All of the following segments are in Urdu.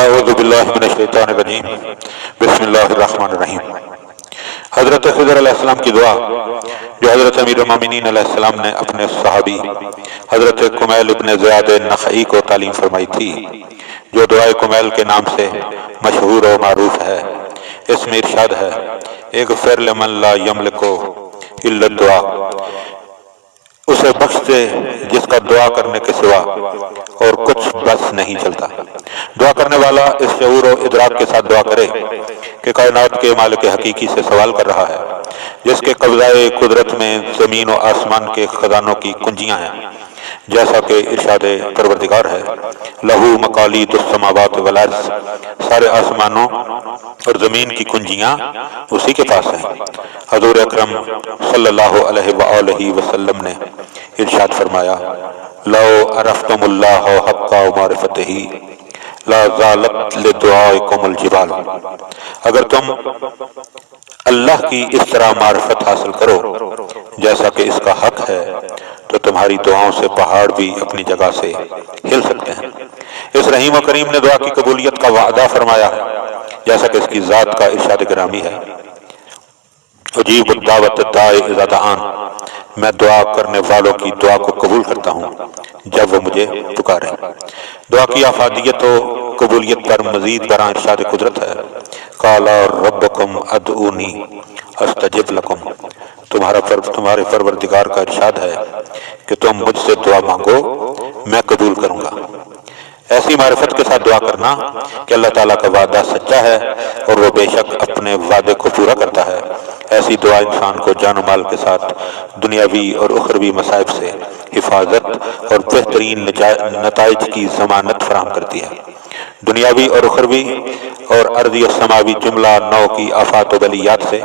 اعوذ باللہ من الشیطان الرجیم بسم اللہ الرحمن الرحیم۔ حضرت خضر علیہ السلام کی دعا جو حضرت امیر المومنین علیہ السلام نے اپنے صحابی حضرت کمیل ابن زیاد نخعی کو تعلیم فرمائی تھی، جو دعائے کمیل کے نام سے مشہور و معروف ہے۔ اس میں ارشاد ہے: اغفر لمن لا یملک الا الدعاء، اسے بخش دے جس کا دعا کرنے کے سوا اور کچھ بس نہیں چلتا۔ دعا کرنے والا اس شعور و ادراک کے ساتھ دعا کرے کہ کائنات کے مالک حقیقی سے سوال کر رہا ہے، جس کے قبضۂ قدرت میں زمین و آسمان کے خزانوں کی کنجیاں ہیں، جیسا کہ ارشاد پروردگار ہے: لہو مقالید السماوات والارض، سارے آسمانوں اور زمین کی کنجیاں اسی کے پاس ہیں۔ حضور اکرم صلی اللہ علیہ وآلہ وسلم نے ارشاد فرمایا: لو عرفتم اللہ حق معرفتہ لا زالت لدعائکم الجبال، اگر تم اللہ کی اس طرح معرفت حاصل کرو جیسا کہ اس کا حق ہے تو تمہاری دعاؤں سے پہاڑ بھی اپنی جگہ سے ہل سکتے ہیں۔ اس رحیم و کریم نے دعا کی قبولیت کا وعدہ فرمایا جیسا کہ اس کی ذات کا ارشاد گرامی ہے: اجیب الدعوت الداعی اذا دعان، میں دعا کرنے والوں کی دعا کو قبول کرتا ہوں جب وہ مجھے پکارے۔ دعا کی افادیت و قبولیت پر مزید برآں ارشاد قدرت ہے: قال ربکم ادعونی استجب لکم، تمہارے پروردگار کا ارشاد ہے کہ تم مجھ سے دعا مانگو میں قبول کروں گا۔ ایسی معرفت کے ساتھ دعا کرنا کہ اللہ تعالیٰ کا وعدہ سچا ہے اور وہ بے شک اپنے وعدے کو پورا کرتا ہے، ایسی دعا انسان کو جان و مال کے ساتھ دنیاوی اور اخروی مصائب سے حفاظت اور بہترین نتائج کی ضمانت فراہم کرتی ہے۔ دنیاوی اور اخروی اور ارضی و سماوی جملہ نو کی آفات و بلیات سے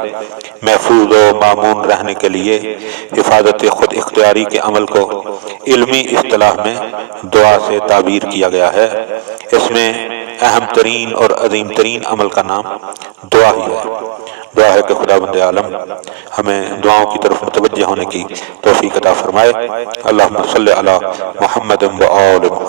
محفوظ و مامون رہنے کے لیے حفاظت خود اختیاری کے عمل کو علمی اصطلاح میں دعا سے تعبیر کیا گیا ہے۔ اس میں اہم ترین اور عظیم ترین عمل کا نام دعا ہی ہے۔ دعا ہے کہ خداوند عالم ہمیں دعاؤں کی طرف متوجہ ہونے کی توفیق عطا فرمائے۔ اللہم صلی علی محمد و آل محمد۔